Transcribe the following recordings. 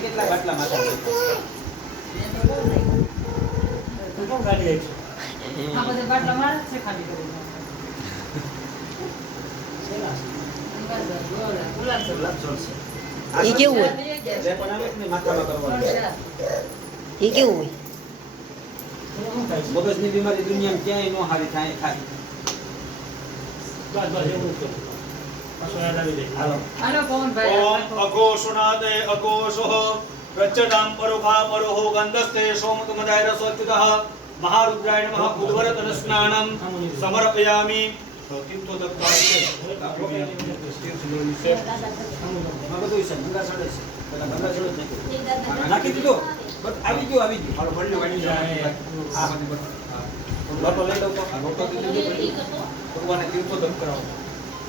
કેટલા બાટલા માથા આ બધે બાટલા મારે છે ખાલી કરી ઈ કેવું હોય? ઈ કેવું હોય? મગજની બીમારી દુનિયામાં ક્યાંય નો હારી થાય થાય. હાલો પવનભાઈ ઓમ અઘોષુનાદે અઘોષોઃ પ્રચ્છદામ પરોખા પરોહો ગંધસ્તે સોમતુમદાય રસોચ્યુતઃ મહારુદ્રાય નમઃ ઉદ્વરતન સ્નાનમ સમર્પયામિ. નાખી દીધો બસ આવી ગયો હાલો બંને વાળી જાય. લોટો લઈ લઉં તો લોટો ભગવાને તીર્થો દમ કરાવો.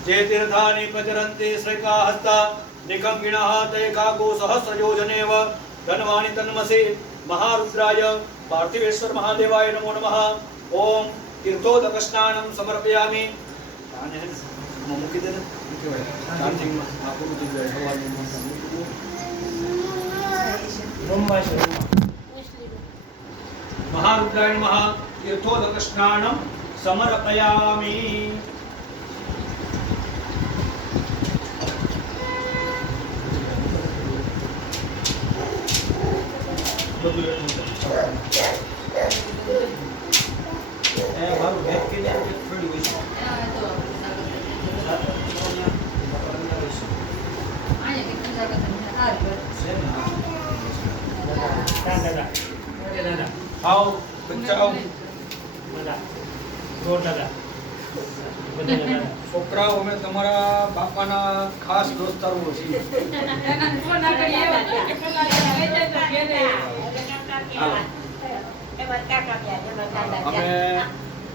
જે તીર્થાની પ્રચરંતે શ્રેકા હસ્તા નિકંગિણઃ તે કાકો સહસ્રયોજનેવ ધનવાણી તન્મસે મહારુદ્રાય પાર્થિવેશ્વર મહાદેવાય નમો નમઃ. ઓમ તીર્થોદક સ્નાનમ સમર્પયામિ. આને મૂકી દે ને ચાર્જિંગમાં આ પૂરું થઈ જાય સવારનું મહારુદ્રાય નમઃ. તીર્થોદક સ્નાનમ સમર્પયામિ. મારું બેગ કે થોડી હોય છે. આવ બચ્ચાઓ છોકરાઓ અમે તમારા બાપાના ખાસ દોસ્તારો છીએ. અમે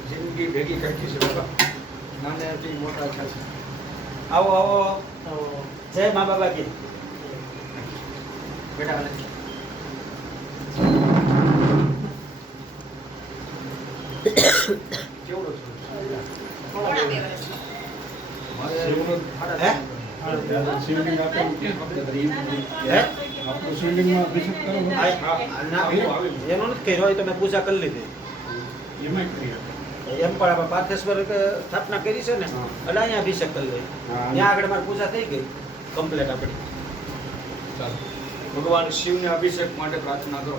જિંદગી ભેગી કરી છે બાબા, નાનેથી મોટા થયા છે. આવો આવો જય મા બાબા કી બેટા હાલે. કેવડો છો? એનો નથી કર્યો હોય તો મેં પૂજા કરી લીધી. એમ પણ આપણે પાર્થેશ્વર સ્થાપના કરી છે ને એટલે અહીંયા અભિષેક કરી લઈએ. ત્યાં આગળ મારી પૂજા થઈ ગઈ કમ્પ્લીટ આપણી. ચાલો ભગવાન શિવને અભિષેક માટે પ્રાર્થના કરો.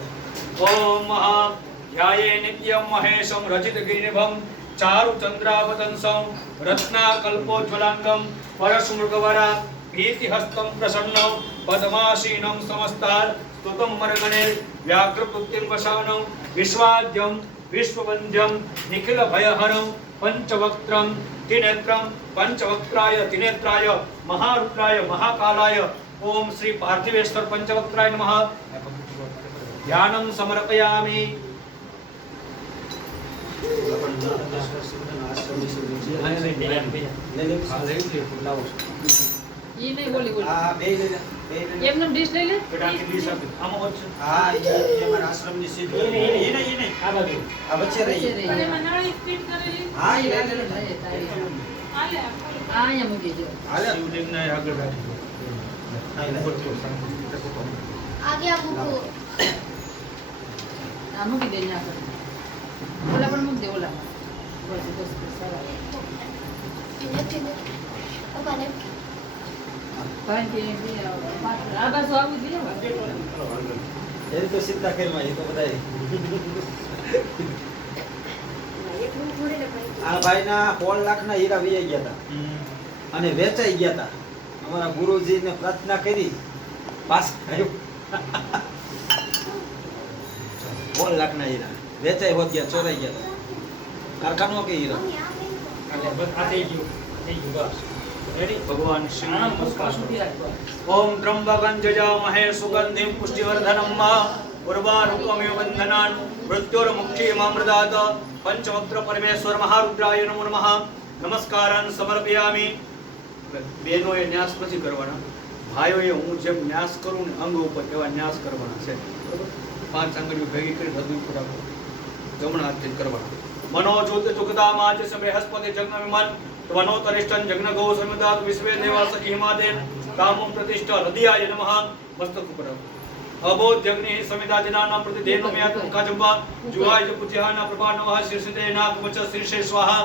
ઓમ મહા ધ્યાયે નિત્યમ મહેશમ રજિત ગિરિભમ ચારુ ચંદ્રાવતંસમ રત્ના કલ્પોજ્વલાંગમ પરશુમૃગવરા ભીતિ હસ્તમ પ્રસન્નમ પદ્માસીનમ સમસ્તાર સ્તુતમ મરગણે વ્યાઘ્રકૃત્યમ વસાવનમ વિશ્વાદ્યમ વિશ્વવંદ્યમ નિખિલ ભયહરમ પંચવક્ત્રમ ત્રિનેત્રમ પંચવક્ત્રાય ત્રિનેત્રાય મહારુદ્રાય મહાકાલાય ઓમ શ્રી પાર્થિવેશ્વર પંચવક્ત્રાય નમઃ. ધ્યાનમ સમર્પયામિ. ઈ નહીં બોલી બોલી આ બે લઈ લે, બે લઈ લે. એમનો ડિશ લઈ લે. આમાં વચ્ચે હા એ અમારા આશ્રમની સીટ. એ નહીં આ બાજુ આ વચ્ચે રહી. હા એ લઈ લે. અહીંયા મૂકી દો. હાલે શિવલિંગને આગળ રાખી. હા, લે. आगे आप बुको આ મૂકી દે અહીંયા આગળ. ઓલા પણ મૂકી દે ઓલા. બસ બસ સરસ. apa nih ભાઈ કે આ બાજુ આવું જોઈએ. એ તો ચિંતા કરમાં એ તો બધાય. આ ભાઈના 16 લાખના હીરા વેચાઈ ગયા હતા અને વેચાઈ ગયા હતા. અમારા ગુરુજીને પ્રાર્થના કરી પાસ થયું. 16 લાખના હીરા વેચાઈ હોત ગયા, ચોરાઈ ગયા હતા. કારખાનો કે હીરા ભગવાન શિવ. ઓમ ત્રંબકં જજામહે સુગંધિમ પુષ્ટિવર્ધનમ उर्वारुकमेव वन्दनान् मृत्योर्मुक्षीमामृतात् पंचवक्त्र परमेश्वर महारुद्राय नमो नमः नमस्कारान् समर्पयामि बेनोए न्यास નથી કરવાના ભાઈઓએ હું જેમ ન્યાસ કરું ને અંગ ઉપર એવા ન્યાસ કરવાના છે બરાબર 5 આંગળીઓ ભેગી કરી હૃદય ઉપર રાખો જમણા હાથથી કરવાના मनोज्योति सुखदामाज से बृहस्पति जग्न विमल त्वनोतरिष्ठं जग्न गौ समिदात विश्वे देवास हिमादेन कामं प्रतिष्ठा हृदयाय नमः मस्तक पर अबोध्यग्नि समिदा जनानां प्रति देनो मयात मुखाजंबा जुवाय पुत्याना प्रभा नमः शीर्षदे नाक वच शीर्षे स्वाहा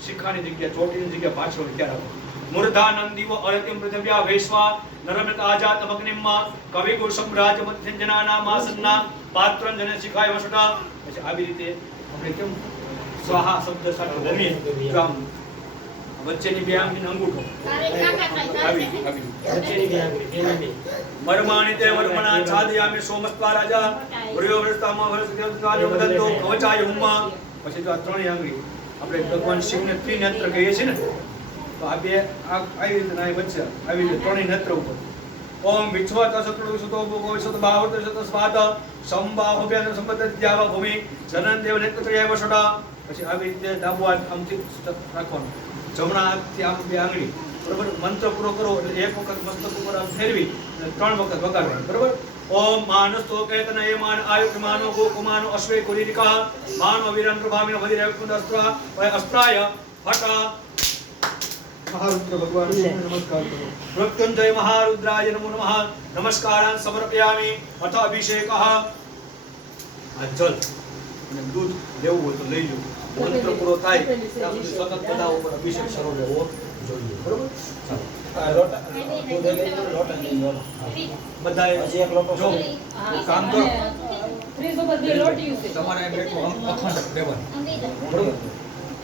शिखानी जग्या ચોટીની જગ્યા પાછળ ક્યાં રાખો મૂર્ધાનંદીવ અયતિમ પૃથ્વ્યા વૈશ્વા નરમત આજાત અગ્નિમ્મા કવિ ગુષમ રાજ મધ્યજનાના માસન્ના પાત્રં જન શિખાય વસટા પછી આવી રીતે આપણે કેમ स्वाहा शब्द સાથે ભૂમિ ગામ વચ્ચેની બે આંગળીનો અંગૂઠો આવી વચ્ચેની બે આંગળી મરમાણી તે મરમણા છાદયામે સોમસ્વા રાજા વૃયો વૃસ્તામાં વરસદ્વારો બદંતો કવચાય હુમ્મા પછી તો આ ત્રણેય આંગળી આપણે ભગવાન શિવને ત્રિનેત્ર કહીએ છીએ ને તો આ બે આવી રીતે ના વચ્ચે આવી રીતે ત્રણેય નેત્ર ઉપર ओम विश्वत सकलु सुतो भोगो सत बाहुत सत स्वात संबाहु बेन संबद्ध द्यावा भूमि जनन देव नेत्रय वसटा પછી આવી રીતે ડાબુ હાથ આમથી રાખવાનું જમણા હાથથી આમ બે આંગળી બરોબર મંત્ર પૂરો કરો એટલે એક વખત મસ્તક ઉપર આમ ફેરવી અને 3 વખત વગાડવાનું બરોબર ઓમ માનસ્તો કેતન એ માન આયુ માનો ગો કુમાનો અશ્વે કુલિકા માનો વીરન પ્રભામિનો વદિર કુંદસ્ત્ર અસ્ત્રાય હટા महारुद्र भगवान नमस्कार करो मृत्युंजय महारुद्राय नमो नमः नमस्कारान् समर्पयामि अथ अभिषेकः आ जल અને દૂધ લેવું હોય તો લઈ લો મંત્ર પૂરો થાય ત્યાં સુધી સતત બધા ઉપર અભિષેક શરૂ રહેવો જોઈએ બરોબર ચાલો આ લોટા દૂધ લઈ લો લોટા લઈ લો બધાએ હજી એક લોટો જો કામ કરો ફ્રીજ ઉપર બે લોટી છે તમારે બેઠો અખંડ રહેવાનું બરોબર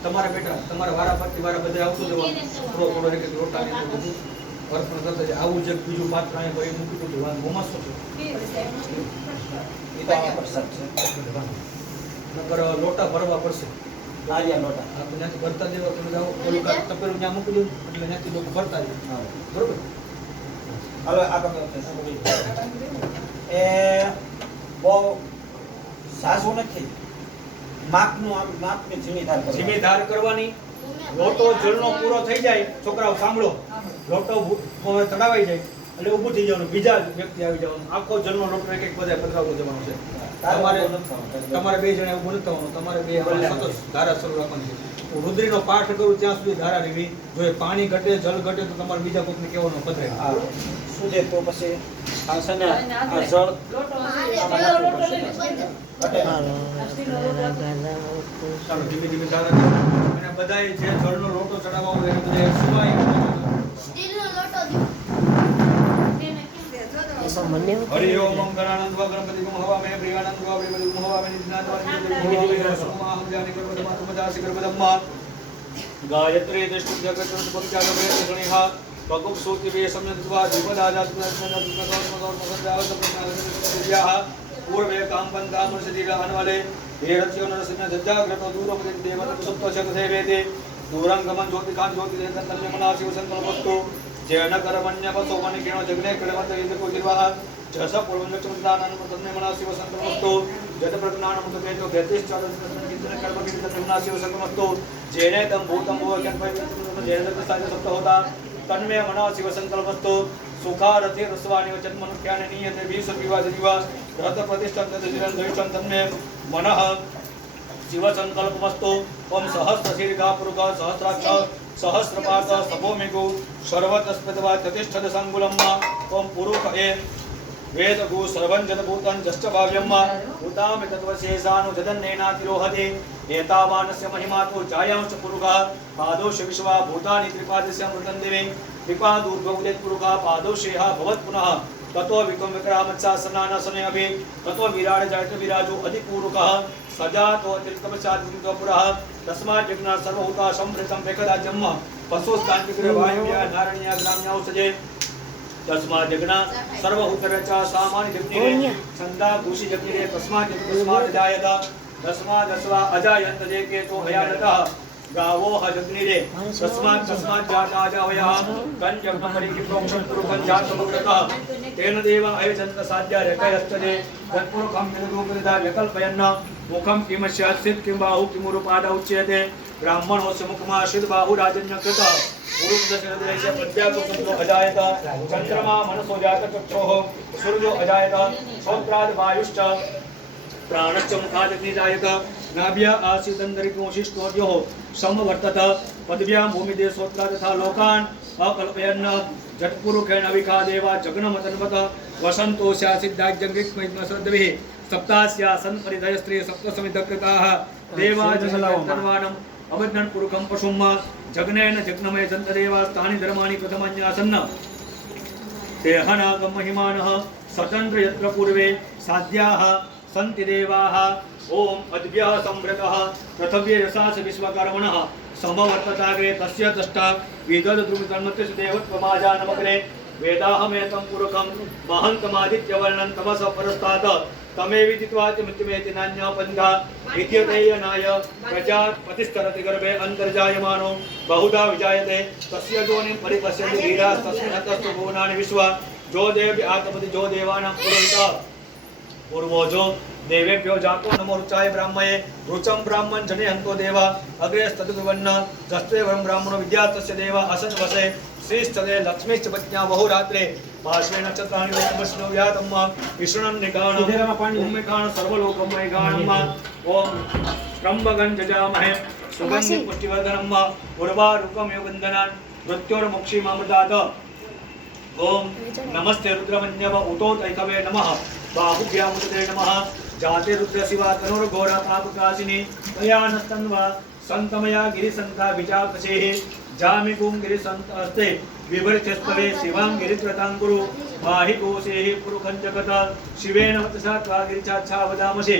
તમારા બેટા તમારા વારા પરથી વારા બધા આવતું જવાનું થોડો થોડો એક લોટા ને બધું વર્તન કરતા જાય આવું જે બીજું પાત્ર અહીં કોઈ મૂકી દીધું વાન મોમાં શું છે એ તો આ પ્રસાદ છે નકર લોટા ભરવા પડશે લાલિયા લોટા આપણે ત્યાંથી ભરતા દેવા તમે જાઓ ઓલું કા તપેલું ત્યાં મૂકી દો એટલે ત્યાંથી લોકો ભરતા જાય બરોબર હવે આગળ એ બહુ સાસુ નથી માપનું આમ માપની ઝીણી ધાર કરવાની લોટો જળનો પૂરો થઈ જાય છોકરાઓ સાંભળો લોટો ચડાવાઈ જાય એટલે ઊભું થઈ જવાનું બીજા વ્યક્તિ આવી જવાનું આખો જળનો લોટો એક એક બધા પધરાવતો જવાનો છે તમારે બે જણા ઊભું નથી થવાનું તમારે બે સતત ધારા શરૂ રાખવાની છે રુદ્રીનો પાઠ કરું ત્યાં સુધી ધારા રહેવી જો પાણી ઘટે જળ ઘટે તો તમારે બીજા કોઈને કહેવાનું પધરાય શું છે તો પછી આ છે ને આ જળ ચાલો ધીમે ધીમે ધારા અને બધાએ જે જળનો લોટો ચડાવવા હોય એ બધા સુવાય સ્ટીલનો લોટો દો હરિ ઓમ ગણાનંદ વા ગણપતિ ગુમ હવા મે પ્રિયાનંદ વા પ્રિયપતિ ગુમ હવા મે નિજ્ઞાત સોમા હમ જાની કરો તમા સમજાસી કરો બદમ્મા ગાયત્રી દૃષ્ટિ જગત પવિત્ર મે ગણિહા ભગુપ સૂતિ વે સમયત્વા દીપદાજાત નરસન્ના પૂર્વે કામ બંધા મુર્શિદીલા અનવાલે હે રત્યો નરસિંહ જજાગ્રતો દૂરપતિ દેવન સુપ્તો છક સેવેતે દૂરંગમન જ્યોતિકાંત જ્યોતિ દેવન તન્ય મના શિવ સંકલ્પસ્તુ જૈન કરમન્ય પસો મની કિણો જગ્ને કડવત ઇન્દ્ર કો નિર્વાહ જસ પૂર્વન ચમદાનન તન્ય મના શિવ સંકલ્પસ્તુ જત પ્રજ્ઞાન મુત બેજો ગતિશ ચાલન કિતને કર્મ કિત તન્ય મના શિવ સંકલ્પસ્તુ જેને તમ ભૂતમ ભૂ કેન ભાઈ જેન તમ સાજે સપ્ત હોતા તન્મે મના શિવ સંકલ્પસ્તુ સુખારથે રસવાણી વચન મન જ્ઞાન નિયતે વિસ વિવાહ જીવા રત પ્રતિષ્ઠા તદ જીવન દૈષ્ઠં તન્મે મનઃ શિવ સંકલ્પમસ્તુ ઓમ સહસ્ર શીર્ઘા પુરુષ સહસ્રાક્ષ સહસ્રપાદ સભોમિગો સર્વતસ્પદવા તતિષ્ઠદ સંગુલમ્મા ઓમ પુરુષ એ વેદ ગુ સર્વં જન ભૂતં જશ્ચ ભાવ્યમ્મા ભૂતામ તત્વશેષાનુ જદન્નેનાતિરોહતે એતાવાનસ્ય મહિમાતો જાયાંશ પુરુષા પાદોષ વિશ્વા ભૂતાની ત્રિપાદસ્ય અમૃતં દેવે ત્રિપાદૂર્ધોદેત પુરુષા પાદોષેહા ભવત પુનઃ તતો વિકમ વિક્રામત્સા સનાનસને અભે તતો વિરાડ જાયત વિરાજો અધિપૂરુકઃ સજાતો અતિરિક્તમચાદિતો પુરઃ તસ્માत् જગ્ના સર્વહૂતા સંવૃતં વેકદા જન્મ પશુસ્તાંતિગ્ર વાયુવ્યા નારણ્યા ગ્રામ્યાઓ સજે તસ્માत् જગ્ના સર્વહૂતરચા સામાન્ય જગ્નિરે છંદા ભૂષી જગ્નિરે તસ્માत् જાયત તસ્માદસ્વા અજાયંત જે કે તો ભયાનતઃ गावो हजग्निरे तस्मात् जाता जावयः कंजग्नपरिधि प्रोक्षण पुरुषं जातमुग्रतः तेन देव अयजन्त साध्या रेखयस्तदे तत्पुरुषं विदुपरिदा विकल्पयन् मुखं किमस्यात् किं बाहु किमुरुपाद उच्यते ब्राह्मणोस्य मुखमाश्रित बाहु राजन्यकृत उरुपदशरदेशे प्रत्याकुसुतो अजायत चन्द्रमा मनसो जातचक्षुः सूर्यो अजायत श्रोत्राद् वायुश्च प्राणश्च मुखादग्निजायत नाभ्या आसीदन्तरिकोशिष्टोद्योः समवर्तत पदव्यां भूमिदेशोत्रा तथा लोकान् अकल्पयन् जटपुरुखेण विखा देवा जग्नमतन्वत वसन्तो स्यासिद्धाज्जङ्गिक्मैत्मसद्भिः सप्तास्यासन् परिधयस्त्रिय सप्तसमितकृताः देवा जगन्नाथन्वानम् अवज्ञन् पुरुखं पशुम् जग्नेन जग्नमय जन्तदेवास्तानि धर्माणि प्रथमन्यासन् तेहनागम महिमानः स्वतन्त्र यत्र पूर्वे साध्याः सन्ति देवाः ओम अद्भ्यः संवृतः पृथिव्ये यशास विश्वकर्मणः समवर्तताग्रे तस्य तष्टा विदद्रुमितन्मत्यस्य देवत्वमाजानमग्रे वेदाहमेतं पुरुखं महन्तमादित्यवर्णं तमसः परस्तात् तमेविदित्वा च मृत्युमेति नान्यः पन्था विद्यतेयनाय प्रजापतिस्तरति गर्भे अन्तर्जायमानो बहुधा विजायते तस्य योनिं परिपश्यन्ति धीरास्तस्मिन् हतस्तु भुवनानि विश्वा जो देव आत्मपति जो देवानां पुरोहितः पूर्वोजो देवेभ्यो जातो नमो रुचाय ब्राह्मये रुचं ब्राह्मण जने हन्तो देवा अग्रे स्तदुवन्न जस्ते वरं ब्राह्मणो विद्यातस्य देवा असन् वसे श्रीस्तदे लक्ष्मीश्च पत्न्या बहुरात्रे पार्श्वे नक्षत्राणि वैष्णव व्यातम्मा विष्णुनं निगाणं उम्मेकाण सर्वलोकमय गाणम्मा ओम त्रम्बकं जजामहे सुगन्धि पुष्टिवर्धनम्मा उर्वारुकं योगन्धनान् मृत्योर्मुक्षीमामृतात् ओम नमस्ते रुद्रमन्यव उतोतैकवे नमः बाहुभ्यामुदते नमः जाते रुद्रशिवा तनुर्घोरा तापकाशिनी तयानस्तन्वा संतमया गिरिसन्ता विजापसेः जामिगुं गिरिसन्तस्ते विभर्चस्तवे शिवां गिरित्रताङ्कुरु माहि कोशेः पुरुखं जगत शिवेन वतसा त्वा गिरिचाच्छा वदामसे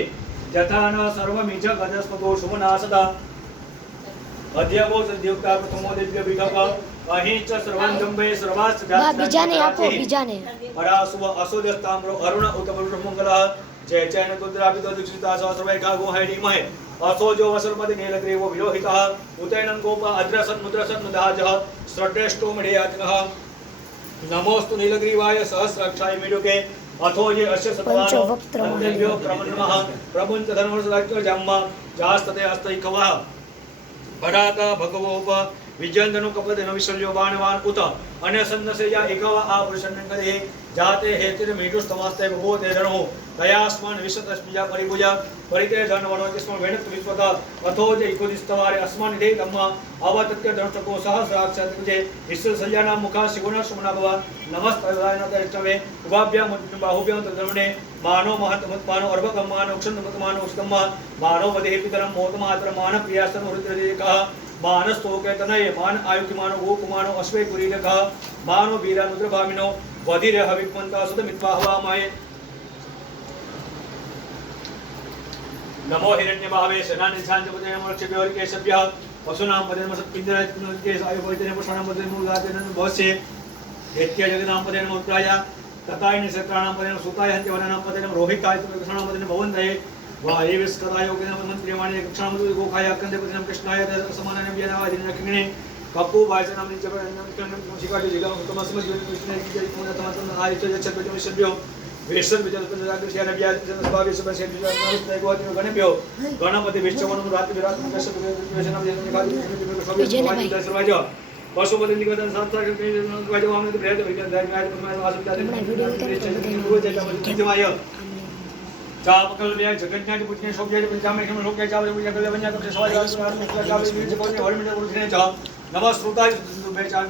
यथा न सर्वमिच गजस्पतो शुभनासदा अद्यवो सद्युक्ता प्रथमो दिव्य विघक अहीं च सर्वं जम्बे सर्वास् बीजाने आपो बीजाने परासुव असोजस्ताम्रो अरुण उतपरुष मंगलः जय चैन कुद्रावितो दीक्षिता सहस्रवैखा गोहैणीमहे असोजो वसुमति नीलग्रीवो विरोहितः उतैनं गोप अद्रसन् मुद्रसन् मुदाजः श्रद्धेष्टो मणियातनः नमोस्तु नीलग्रीवाय सहस्राक्षाय मिडुके अथो ये अस्य सत्वानो अन्तेभ्यो प्रमन्नमः प्रमुञ्च धर्मसदाख्यो जम्मा जास्तते हस्तैकवः भराता भगवोप विजयंतनु कपदेन विशल्यो बाणवान उत अन्यसन्नसे या एकवा आपुरुषन्नगदे जाते हेतिर मीठुस्तमस्ते भूते रणो दयास्मन् विशतस्मिया परिभुजा परिते जनवनो किस्म वेणत विश्वत अथो जे इकोदिस्तवारे अस्मन् दे धम्म अवतत्य दर्शको सहस्राक्षत जे विश्व सल्याना मुखा शिगुण सुमनाभव नमस्ताय नतरिष्टवे उभाभ्यां बाहुभ्यां तद्रमणे मानो महतमत्मानो अर्भकम्मानो क्षुण्णमतमानो उष्तम्मा मानो वदेहि पितरं मोदमातर मान प्रियास्तनो हृदयदेकः मानस्तोके तनये मान आयुक्यमानो गोकुमानो अश्वे कुरीलकः मानो वीरानुद्रभामिनो वधिरे हविक्मन्ता सुतमित्वा हवामहे नमो हिरण्यभावे सेनानिशान्तपते नमो रक्षभ्योर्केशभ्यः पशूनां पदे नमः सत्पिञ्जराय आयुर्वेदे पुष्णानां पदे नमो गाते नमो भवस्य हेत्य जगनां पदे नमो उत्तराय तताय निषत्राणां पदे नमो सुताय हन्त्यवनानां पदे नमो रोहिताय कृष्णानां पदे नमो भवन्तये वायेविस्कदाय योगेन मंत्रियमाणे कृष्णामृत गोखाय अकंदे पदे नमो कृष्णाय समानाय व्यनावादिन किणे कप्पू वाचनां निचपनं शिकाटि जिगा उत्तमस्म कृष्णे की तमतम आयच छत्पति विश्वभ्यो वेशन विजयपदाग्रशेन व्याजनस्वावेश पशे विजयनस्तेगोति गणभ्यो गणपति विश्ववनं राति विराट दशवेशनं निकालि सर्वज पशुपति निगतन संस्था के वाजवाम ने ब्रेद विज्ञान दायित्व में वासुदेव चापकल व्या जगन्नाथ पुण्य शोभ्य पंचामे हम लोक के चावल पूजा कर वन्या कर सवाल चावल बीज को ने हरि में उठने जा नमः श्रोताय बेचान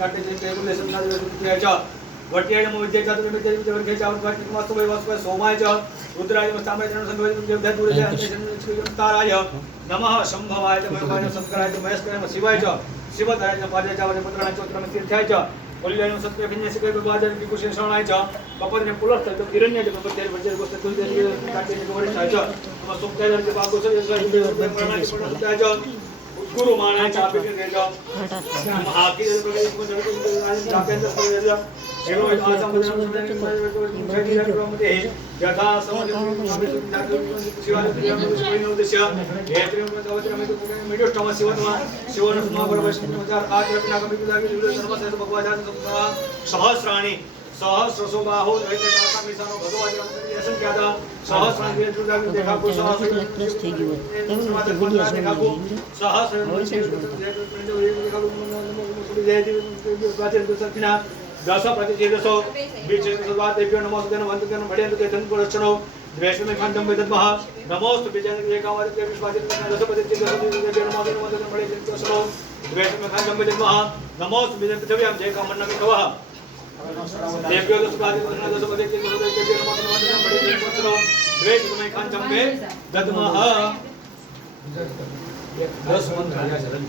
काटे जे टेबल लेसन ना किया जा वटियाय नमो विद्या चातुर में देवी वर्गे चावल का मस्त वे वास्तव सोमाय च रुद्राय मस्तामय जन संगवे देवता दूर जे ताराय नमः शंभवाय च भगवान संकराय च महेश्वराय शिवाय च शिवताय च पादे चावल पुत्राय चोत्र में तीर्थाय च कल्याण सत्य भिन्न से कोई बाजार की कुछ शरणाय च कपद ने पुलर तक हिरण्य च कपद तेरे बच्चे गोस्त तुल दे काटे ने गोरे चाय च हम सुखताय के बागो से प्राणाय च गुरु माने चापे के देजा आके जापेंद्र देजा एवं आसम बदन यथा समझ शिवाय उद्देश्य हेतु मीडियोस्टम शिवतमा शिवन सुमा आज रत्नाकम विदागी सर्वस्य भगवान सहस्राणि सहस्रसो बाहो दैते काका मिसानो भगवान असंख्यादा सहस्राणि विदागी देखा को सहस्र થઈ ગયું એમ વિડિયો જોઈ सहस्र दस प्रतिशो बीजो नमोस्तुते वंदते भड़ेन्दु ते धनपुरक्षणो द्वेषमे खंडं वेदमः नमोस्तु बीजन एकावादिते विश्वादिते दस प्रतिशो नमोस्तुते भड़ेन्दु द्वेषमे खंडं वेदमः नमोस्तु बीजन पृथिव्यां जय कामन्नं कवः देव्यो दस प्रतिशो नमोस्तुते भड़ेन्दु द्वेषमे खंडं वेदमः 10 मंत्र आया चलन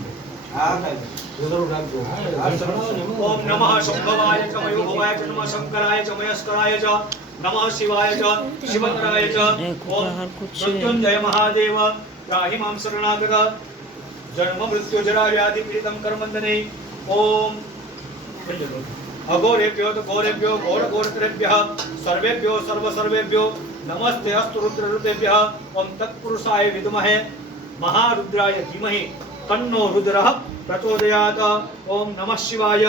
ओम नमः शंभवाय च मयोभवाय च नमः शंकराय च मयस्कराय च नमः शिवाय च शिवतराय च ओम मृत्युंजय महादेव त्राहि मां शरणागत जन्म मृत्यु जरा व्याधि पीडितं कर्मन्दने ओम अघोरेभ्यो तो घोरेभ्यो घोर घोरत्रेभ्यः सर्वेभ्यो सर्वेभ्यो नमस्ते अस्तु रुद्ररूपेभ्यः ओम तत्पुरुषाय विद्महे महारुद्राय धीमहि तन्नो रुद्रः प्रचोदयात् ओम नमः शिवाय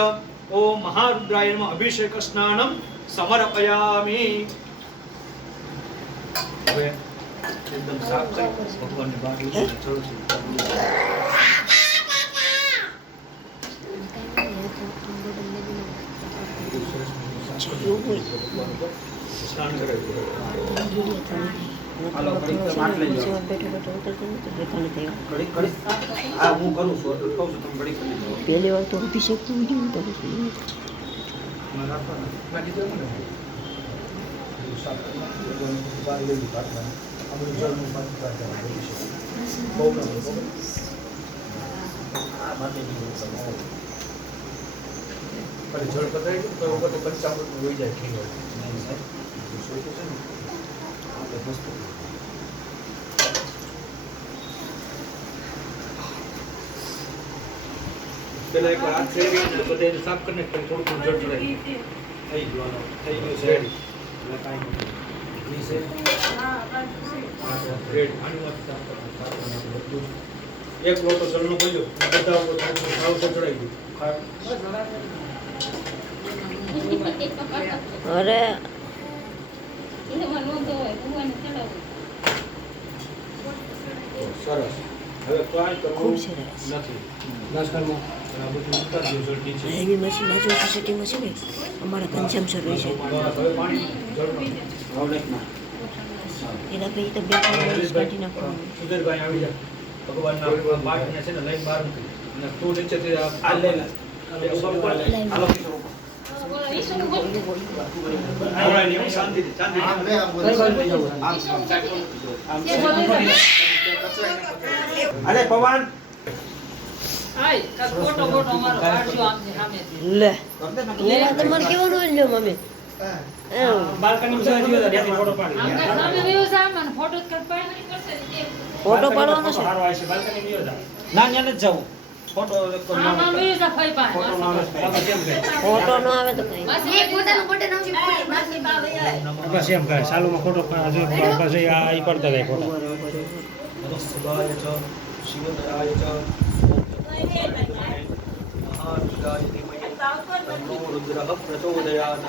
ओम महारुद्राय नमः अभिषेक स्नानं समर्पयामि હવે એકદમ સાફ કરી ભગવાનની બારી ચડું સ્નાન કરે હાલો ઘડી તો માટ લઈ જાઓ ઘડી ઘડી આ હું કરું છું એટલે કહું છું તમે ઘડી કરી લો પહેલી વાર તો અભિષેક તો વિડિયો તો મારા પણ લાગી દો મને સાફ બારી લઈ પાટલા આપણે જળનું પાણી કાઢવા બહુ આ માટે નહીં તમારો પર જળ પતાઈ ગયું તો ઉપર 55 હોઈ જાય ઠીક હોય નહીં સાહેબ સોય તો છે ને આપણે વસ્તુ પેલા એક વાર હાથ ફેરવી અને બધાને સાફ કરીને થોડું થોડું જળ ચડાવી થઈ ગયું છે એટલે કાંઈ નહીં છે રેડ આની વાત સાફ કરવાનું બધું એક લોટો જળનો ભર્યો બધા ઉપર ભાવ ચડાવી દીધું અરે સરસ હવે કાંઈ કરવું ખૂબ સરસ નથી નાસ્તામાં આ બધું ઉતાર દો જળ નીચે એવી મશીન બાજુ સોસાયટીમાં છે ને અમારા કન્ઝમ્પશન હોય છે હવે પાણી જળનો ભાવલેખના એના પછી તો બે કાઢી નાખવાનું સુધીરભાઈ આવી જાય ભગવાનના પાઠને છે ને લઈને બહાર મૂકી અને તું નીચેથી આ લઈને હાલો અરે પવન લે મેરા તો મને કેવો રોલ લ્યો મમ્મી ફોટો પાડવાનો છે ના ત્યાં નથી જવું ફોટો ફોટો નો આવે તો કઈ એક ફોટાનું બટન આવશે માસી બા ભાઈ બસ એમ કરે સાલુમાં ખોટો જો પછી આ ઈ પડતા જાય ખોટા નમસ્તેવાય ચ શિવતરાય ચ મહારુદ્રાય ધીમહિ તન્નો રુદ્રઃ પ્રચોદયાત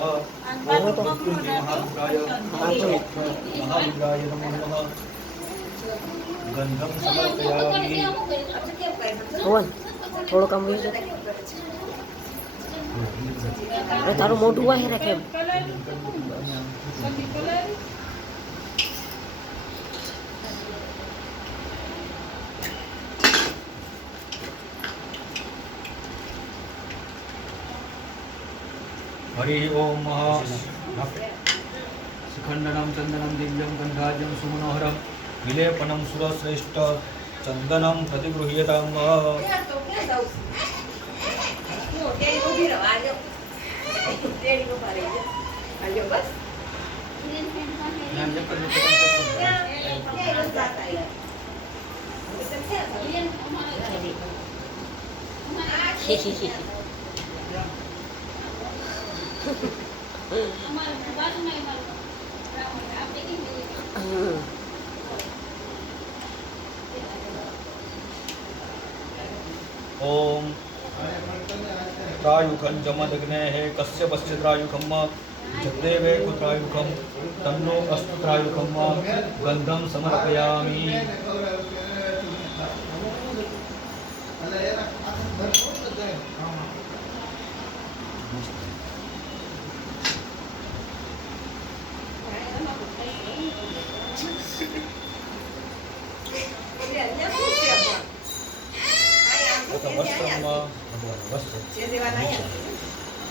મહારુદ્રાય નમો નમઃ ગંધમ સમર્પયામિ ભવન થોડો કામ હોય અરે તારું મોઢું વાહે રાખે એમ हरि ओम शिखंडनम चंदनम दिव्यम गंधाज्यम सुमनोहरम विलेपनम सुरश्रेष्ठ चंदनम प्रतिगृह्यताम બસ ओम त्रायुखं जमदग्नेः कस्य पश्य त्रायुखं जगदेवे कुत्रायुखं तन्नो अस्तु त्रायुखं गन्धं समर्पयामि।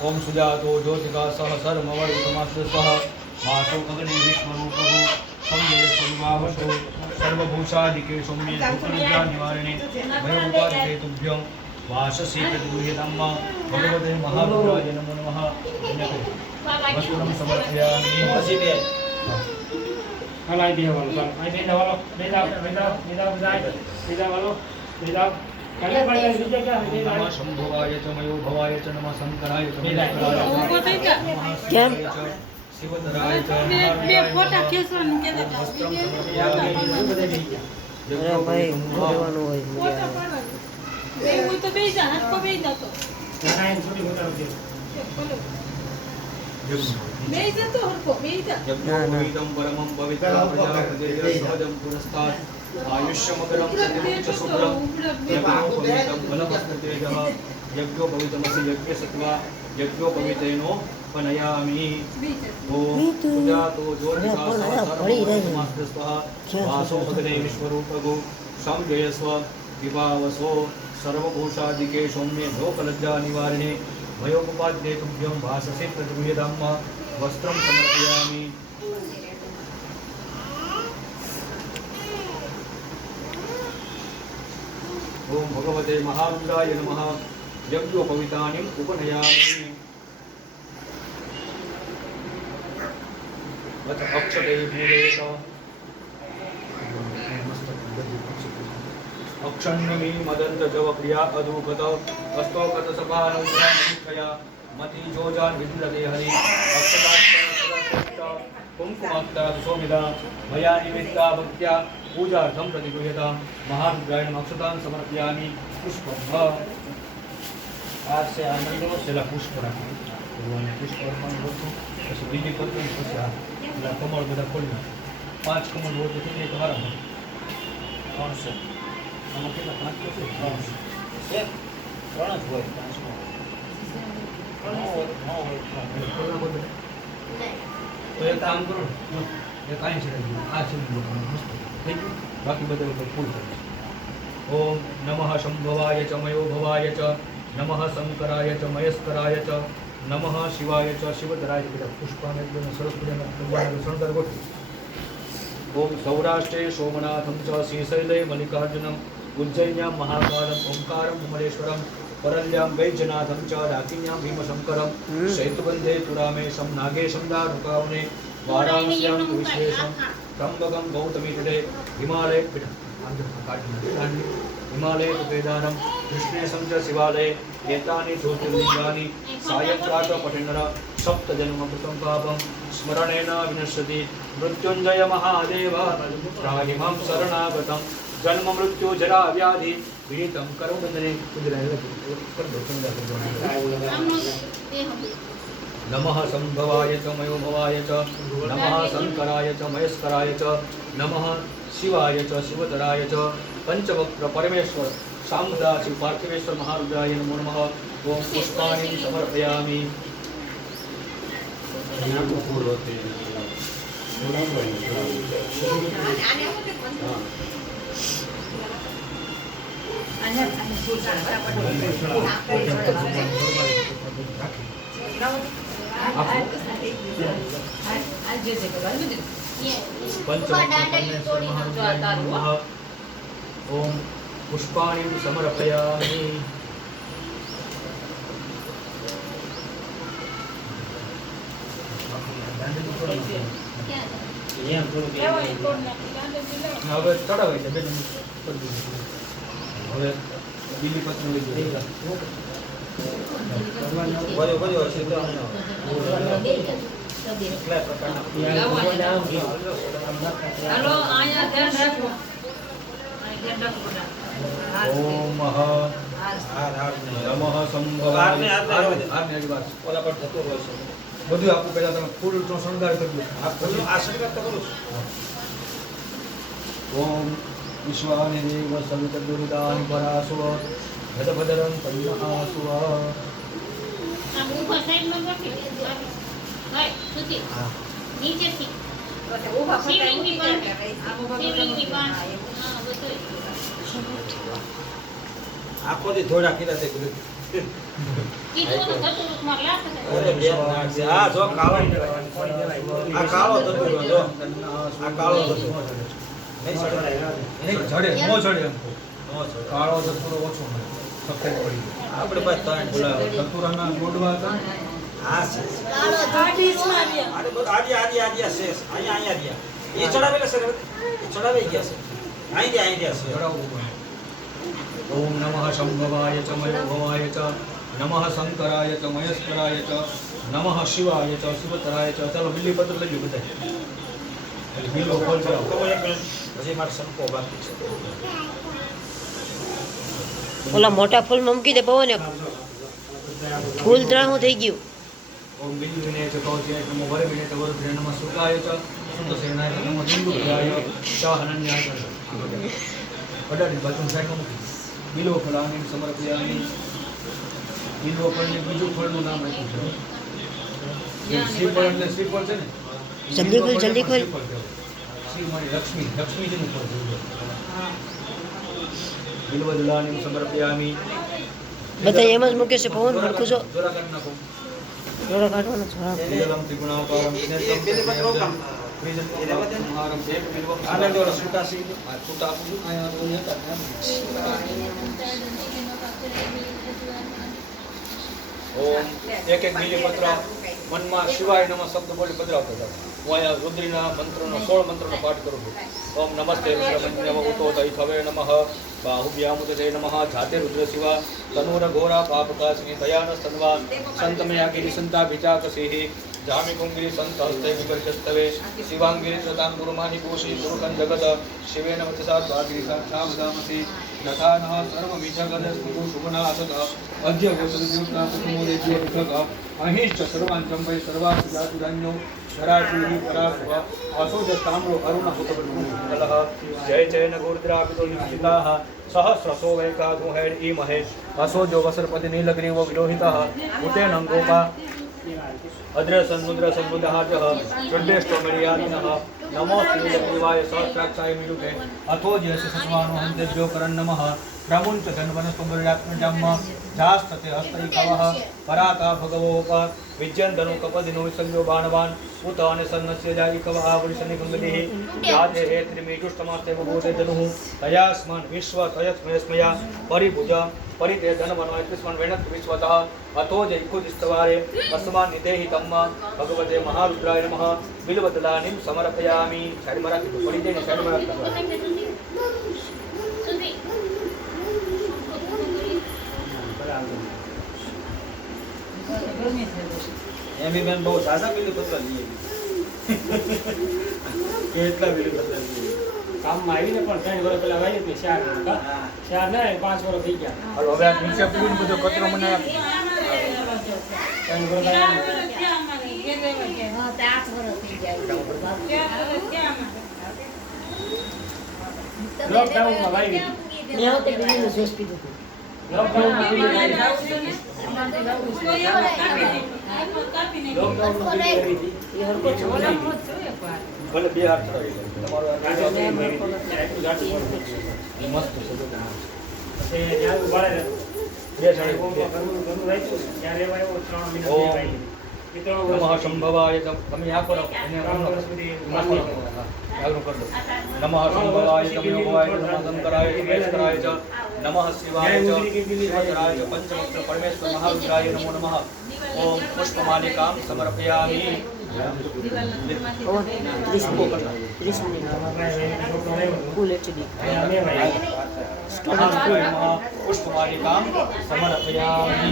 ओम सुजातो ज्योतिका सह सर्ववर्तमास्तु स्वः मासो अग्नि विश्वरूपः संजय सर्वावशो सर्वभूषादिके सौम्ये दुःखनिद्रा निवारणे भयोपादिके तुभ्यं वाससी प्रदुह्यतं भगवते महारुद्राय नमो नमः। वस्त्रं समर्पयामि। Kalau idea walau, kalau idea walau, beda walau, kalian banyak juga kan? नमः शंभवाय च मयो भवाय च नमः शंकराय च शिवधराय च અરે ભાઈ બોલવાનું હોય यज्ञोपवीतं परमं पवित्रं प्रजापतेः सहजं पुरस्तात् आयुष्यमकरं सत्यं च शुभ्रं यज्ञोपवीतं फलमस्ततेजः यज्ञोपवीतमसि यज्ञसत्त्वा यज्ञोपवीतेनो पनयामि। ओम सुजातो ज्योतिषा सर्वमास्तु स्वः वासो भगने विश्वरूपगो संजयस्व विभावसो सर्वभूषादिके सौम्ये लोकलज्जा निवारिणे भयोपपाद्ये तुभ्यं वाससे प्रद्रुह्यतां वस्त्रं समर्पयामि। ओम भगवते महारुद्राय नमः। यज्ञोपवीतानि उपनयामि। अथ अक्षते पूजयेत अक्षण्यमी मदंत जव क्रिया अदुगत अस्तोकत सभानुग्रहया मति जोजान विद्लते हरि अक्षतात् कुंकुमाक्ता सोमिदा मया निमित्ता भक्त्या पूजार्थं प्रतिगृह्यता महारुद्राय नमः। अक्षतान् समर्पयामि। पुष्पं आज से आनंद से पुष्प रखो भगवान पुष्प अर्पण करो પછી બીજી પત્ની પછી આ કમળ બધા ખોલી નાખો 5 કમળ હોય તો કેટલી તમારા 300 આમાં કેટલા 5 તો છે 300 છે 3 જ હોય 5 તો એક કામ કરો એક આઈ છે આ છે મસ્ત થઈ ગયું બાકી બધા ઉપર ફૂલ કરે। ઓમ નમઃ શંભવાય ચ મયો ભવાય ચ નમઃ શંકરાય ચ મહેશ્વરાય ચ नमः शिवाय च शिवधराय च पुष्पाने सरस्वती भगवान शंकर गोठ। ओम सौराष्ट्रे सोमनाथं च श्रीशैले मल्लिकार्जुनम् उज्जयिन्यां महाकालम् ओंकारं विमलेश्वरं परल्यां वैजनाथं च डाकिन्यां भीमशंकरं शैत्यबन्धे पुरामेशं नागेशं दारुकावने वाराणस्यां विश्वेशं त्र्यम्बकं गौतमीतटे हिमालये हिमालये वेदानं कृष्णेशं च शिवालये एतानि ज्योतिर्लिङ्गानि सायंप्रातः पठेन्नर सप्तजन्मकृतं पापं स्मरणेन विनश्यति। मृत्युञ्जय महादेव त्राहि मां शरणागतं जन्म मृत्यु जरा व्याधि विनीतं करुणन्दने नमः संभवाय च मयो भवाय च नमः शंकराय च महेश्वराय च नमः शिवाय च शिवधराय च पंचवक्त्र परमेश्वर शामुदा शिव पार्थिवेश्वर महारुद्राय नमो नमः। ओम पुष्पाणि समर्पयामि। ओम पुष्पाणि समर्पयामि। હવે ચડાવાય છે હવે બીલી પત્ની ભર્યો ભર્યો હશે તો અમને કેટલા પ્રકારના હાલો અહીંયા ધ્યાન રાખો અહીંયા ધ્યાન રાખો બધા. ઓમ હાર હાર નહીં. નમઃ હારને સંભવાય હાથને હારને હજી વાત. ઓલા પર થતો હોય છે બધું આપું પહેલા તમે ફૂલ શણગાર કરી દો. આ બધું આ શંકર તો કરું છું ઓમ વિશ્વાનિ દેવ સવિતર્દુરિદાનિ પરાસુવ ભદભદરં તન્મહાસુવ આ ઊભા સાઈડમાં રાખી દે. ભાઈ સુધી હા નીચેથી ઊભા શિવલિંગની પાસે. આમ ઊભા શિવલિંગની કરો. પાસે. હા બધું આખો દી ધોળા કીધા તે બધું કીધું તો થતું હતું મારે લાખ હતા. અરે બે નાખ છે. આ જો કાળો આ કાળો થતો જો આ કાળો થતો નહીં સડે. નહીં જડે નો જડે એમ કહું. નો સડે. કાળો તો થોડો ઓછો મળે સફેદ પડી આપણે પાસે ત્રણ બોલાવે ચતુરાના ગોડવા હતા ને, આ છે કાળો ધોતી છે. આડે બધું આડી આડી આડી છે અહીંયા રહ્યા એ ચડાવેલા છે એ ચડાવી ગયા છે અહીં રહ્યા છે જડાવવું પડે. ઓમ નમઃ શંભવાય ચ મયોભવાય ચ નમઃ શંકરાય ચ મહેશ્વરાય ચ નમઃ શિવાય ચ શિવતરાય ચ. ચાલો બિલ્લીપત્ર લઈ લો બધા. એટલે બિલ્લો ખોલ જાઓ. તો એક મિનિટ હજી મારે સંપો બાકી છે ઓલા મોટા ફૂલમાં મૂકી દે પવન ફૂલ ત્રાહું થઈ ગયું. ઓમ બિલ્લિને ચ કૌચે નમો વરવિને ચ વરદ્રે નમઃ સુકાય ચ સુતસેનાય ચ નમઃ સિંધુભ્રાય ચ હનન્યાય ચ. અડાડી બાજુ સાઈડમાં મૂકી. બિલો ફલાની સમર્પયામિ. બિલો ફળને બીજું ફળનું નામ આપ્યું છે. શ્રીફળ એટલે શ્રીફળ છે ને. જલ્દી ખોલ, જલ્દી ખોલ. શ્રીફળ કહેવાય. શ્રી માની લક્ષ્મી લક્ષ્મીજીનું ફળ છે. બિલ્વદલાની સમર્પયામિ. બધા એમ જ મૂકે છે પવન હરખું છો જોરા કરી નાખો. જોડો કાઢવાનો છે હા. બિલ્વમ ત્રિગુણાકારમ એ પેલી પત્રો કામ ત્રિજન્મહારમ એક બિલ્વમ આનંદ વાળો છૂટા સી આ છૂટા આપું છું. અહીંયા કોઈ હતા ને એમ. ઓમ એક એક બીલીપત્ર મનમાં શિવાય નમઃ શબ્દ બોલી પધરાવતા જાઓ. હું અહીંયા રુદ્રીના મંત્રોનો 16 મંત્રોનો પાઠ કરું છું. ઓમ નમસ્તે રુદ્રમન્યવ ઉતો દૈથવે નમઃ બાહુભ્યામુદતે નમઃ જાતે રુદ્ર શિવા તનુર ઘોરા પાપકાસ્મી તયાન સ્તન્વા સંતમયાગિરી સંતા વિચાકસીહિ જામિ કુંગિરી સંત હસ્તે વિપર્યસ્તવે શિવાંગિરી સતાં ગુરુમાની કોશી ગુરુકં જગત શિવેન વચસા દ્વાગિરી સાક્ષામસી નથાનઃ સર્વમિછગદ સ્મૃતુ શુભનાસદ અધ્ય ગોસદયુક્તા કુમોદેજ્ય વિઠગ અહિશ્ચ સર્વાંચમ વૈ સર્વાસુ જાતુરાન્યો શરાશુહિ પરાશુભ અસોજ તામ્રો અરુણ હુતબલઃ જય જય નગોર્દ્રાપિતો નિશ્ચિતાઃ સહસ્રસો વૈકાધુ હેડ ઈમહે અસોજો વસરપતિ નીલગ્રીવ વિલોહિતઃ ઉતેન ગોપા અદ્ર સન્મુદ્ર સન્મુદહાજ ષડ્ડેષ્ટો મર્યાદિનઃ નમો શ્રીદેવાય સહસ્રાક્ષાય મિલુકે અથો જ્યસ સત્વાનો હંતેભ્યો કરન નમઃ પ્રમુંચ ધનવનસ્તુબર્યાત્મજમ્મ જાસ્તતે હસ્તૈકવઃ પરાતા ભગવોપ વિજ્યંતનો કપદિનો વિસંજો બાણવાન ઉત અને સન્નસ્ય જાયિકવ આવૃષનિ ગંગદેહ યાદે હે ત્રિમેજુષ્ટમાસ્તે ભગવતે જનુઃ તયાસ્મન વિશ્વ તયસ્મયસ્મયા પરિભુજ પરિતે ધનવનોય કૃષ્ણ વેણત વિશ્વતઃ અથો જૈખુદિસ્તવારે અસ્માન નિદેહિ તમ્મ ભગવતે મહારુદ્રાય નમઃ બિલ્વદલાનિમ સમર્પયામિ. સાઈડ માં રાખી દો. પડી જાય ને સાઈડ માં રાખી દો. સુધી ગરમી થઈ ગઈ. એમ બી બેન બહુ ઝાઝા બીલી પત્ર લઈએ કેટલા બીલી પત્ર લઈએ કામમાં આવીને પણ 3 વર્ષ પહેલા વાવી હતી 4 ના 5 વર્ષ થઈ ગયા. હાલો હવે આ નીચે પીને બધો કચરો મને આપી. 3 વર્ષ આવ્યા. હા તે 8 વર્ષ થઈ જાય. લોકડાઉનમાં વાવી. મેં આવતે બીજીનું જ્યુસ પીધું હતું. લોકડાઉનમાં પીલી વાવી. લોકડાઉનમાં પીલી કરી હતી. એ હરખો છો ભલે બે હાથ ચડાવી દો. તમારો આ આજે ગાડી મેં એટલું જાતું પડતું છે. મસ્ત છે બધું. પછી જ્યાં ઉભા રહે બે ચડાવી દો. બે. ઘરનું રાખ્યું ત્યારે એવા એવો 3 મહિના ઓમ. વાવી. મિત્રો નમઃ શંભવાય તમે આ કરો એને 3 વર્ષ સુધી માફી કરો. હા, જાગૃત કરી દો. નમઃ શંભવાય તમયોવાય નમઃ શંકરાય મહેશ્વરાય ચ નમઃ શિવાય ચ શિવતરાય ચ પંચમસ્ત્ર પરમેશ્વર મહારુદ્રાય નમો નમઃ. ઓમ પુષ્પમાલિકામ સમર્પયામિ. પવન પ્લીઝ 30 મિનિટ ફૂલ એચડી મહારૂદ્રાય પુષ્પમાલિકાં સમર્પયામિ.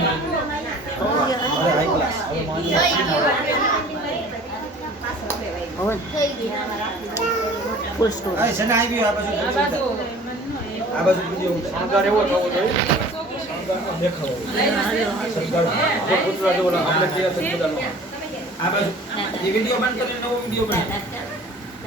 હવે હાઈ ક્લાસ હવન ફૂલ સ્ટોર હા સના આવી આ બાજુ આ બાજુ આ બાજુ વિડિયો ઉતાર. શણગાર એવો થવો જોઈએ શણગારનો દેખાવો શણગાર પુત્ર જેવો આપણે કે સંબંધનો આ બાજુ એ વિડિયો બંધ કરીને નવો વિડિયો બનાવ.